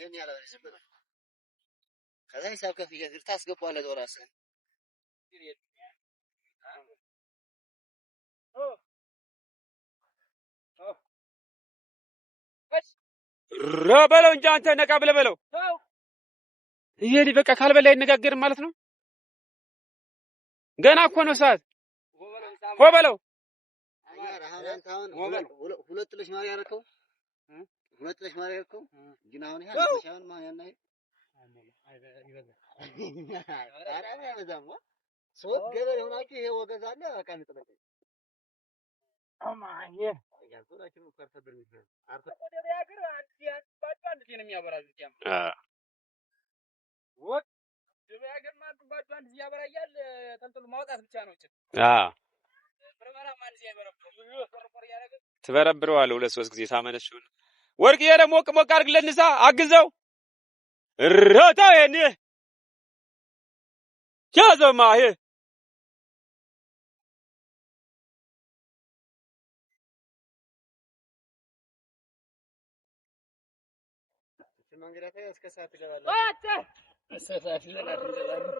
ይሄን ያለው ዝም ብለህ ከዛ ሂሳብ ከፍዬ ታስገባዋለህ ራስህ በለው እንጂ አንተ ነቃ ብለህ በለው። ይሄ በቃ ካልበላ አይነጋገርም ማለት ነው። ገና እኮ ነው ሰዓት። ሆ በለው ሁለት ልጅ ማር ያረከው ሁለት ልጅ ማር ያረከው ግን አሁን ይሄ ሻውን ማን ያና ሶስት ገበሬ ሆናችሁ ይሄ ወገዛለ በቃ እንጥለቀ አማዬ ያዙራችሁ ከርተብር ነው አርተ ወደ ያገር አንድ ባንድ ነው የሚያበራዙት ያማ ወጥ ወደ ያገር ማለት ባንድ ያበራያል ተንተሉ ማውጣት ብቻ ነው እቺ በረበራ ማን ሲያበረብሩ ያረገ ትበረብረዋለህ ሁለት ሶስት ጊዜ ታመነሽው ወርቅዬ ደግሞ ሞቅ አድርግለት ንሳ አግዘው እረታ የኔ ያዘማ ይሄ መንገዳታ እስከ ሰዓት ትገባለህ አጣ ሰፋፊ ለላት እንገባለን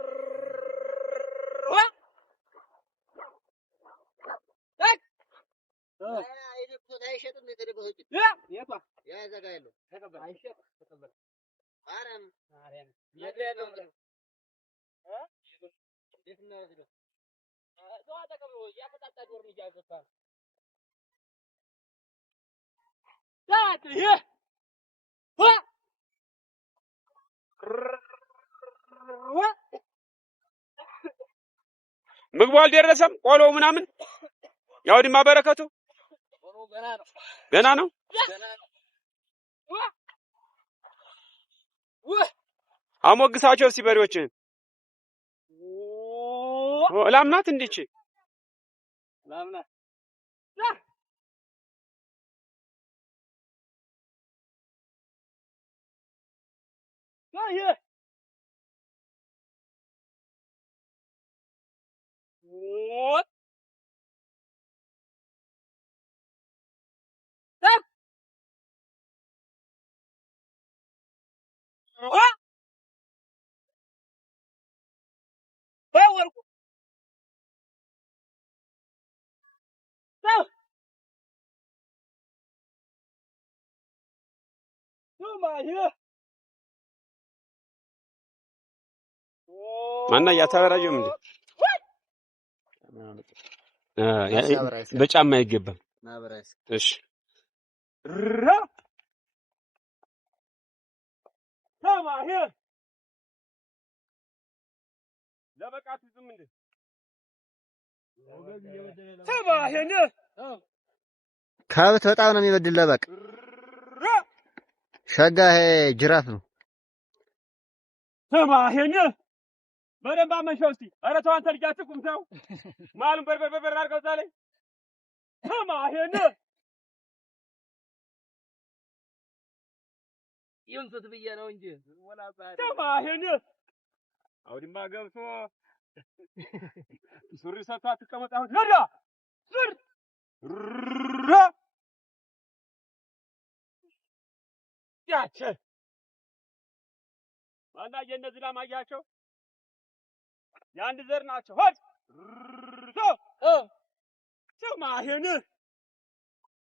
አይደብቶ አይሸጥም የተደበሁት ያቷ ያ ዘጋ ያለው ተቀበል አይሸጥ ተቀበል ማርያም ያለው እንዴት ነው ያለው ሰው ተቀበል ያፈጣጣ ዶር ነው ያገፋ ዳት ይሄ ምግቡ አልደረሰም ቆሎው ምናምን ያው ድማ በረከቱ ገና ነው አሞግሳቸው እስቲ በሬዎችን ላምናት እንዲች ላምናት ያ what stop what power stop come on here ማና ያታበራየው እንዴ በጫማ አይገባም ማብራስ እሺ ተማህ ለበቃት ዝም እንዴ ተማህ ከብት በጣም ነው የሚበድል ለበቅ ሸጋ ይሄ ጅራፍ ነው ተማህ በደንብ አመሸው እስቲ ኧረ ተው አንተ ልጅ አትቁም ተው ማሉን በርበርበር አድርገው ዛሬ ተማሄን ይምጡት ብዬ ነው እንጂ ወላ ባሪ ተማሄን አውዲማ ገብቶ ሱሪ ሰጥቶ አትቀመጥ አሁን ነዳ ሱር ያቸ ማና የነዚህ ላማያቸው የአንድ ዘር ናቸው ሆድ ተማሄን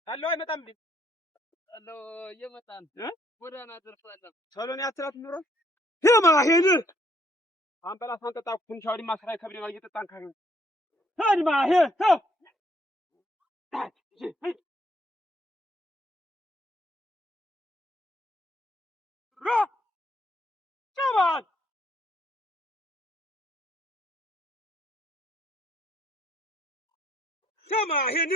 አለው አይመጣም እንዴ አለው እየመጣን ጎዳና ደርሷል ሰሎን ያትራት ኑሮ ተማሄን አንበላስ አንቀጣ ኩንቻውዲ ማስራይ ከብሪ ነው እየጠጣን ካዩ ተማሄ ተማሄ ተማሄን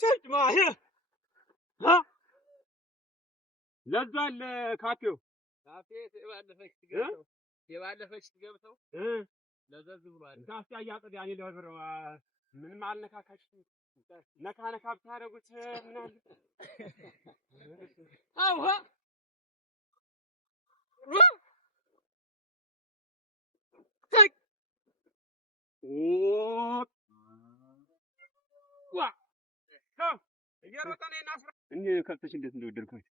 ተማሄ ለዛል ካፌው ካፌ የባለፈች ትገብተው ለዘዝ ብሏል ካፌ ያያቀድ ያኔ ለብረው ምንም አልነካካች ነካ ነካ ብታረጉት ምን አለ? አውሃ እየሮጠ ነው እና እኔ ከብቶች እንዴት እንደወደድኳቸው